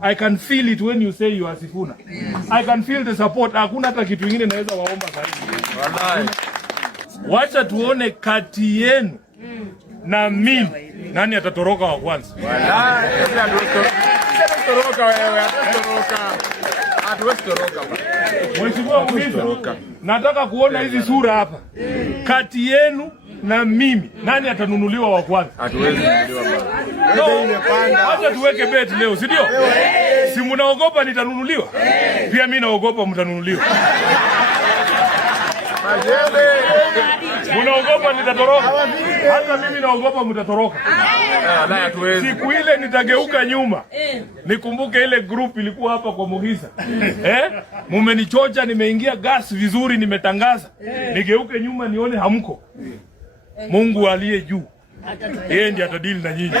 I can feel it when you say you are Sifuna. I can feel the support. Hakuna hata kitu kingine naweza waomba zaidi. Wallahi. Wacha tuone kati yenu na mimi nani atatoroka wa kwanza. Wallahi. Atatoroka wewe, atatoroka. Hatuwezi toroka. Mheshimiwa Mwiso, nataka kuona hizi sura hapa. Kati yenu na mimi nani atanunuliwa wa kwanza? Hatuwezi nunuliwa baba. Acha tuweke bet leo, si ndio? Si mnaogopa nitanunuliwa? Pia mimi naogopa mtanunuliwa. Mnaogopa nitatoroka? Hata mimi naogopa mtatoroka. Siku ile nitageuka nyuma. Nikumbuke ile group ilikuwa hapa kwa Muhisa. Mumenichocha, nimeingia gas vizuri, nimetangaza. Nigeuke nyuma nione hamko. Mungu aliye juu yeye ndiye atadili na nyinyi.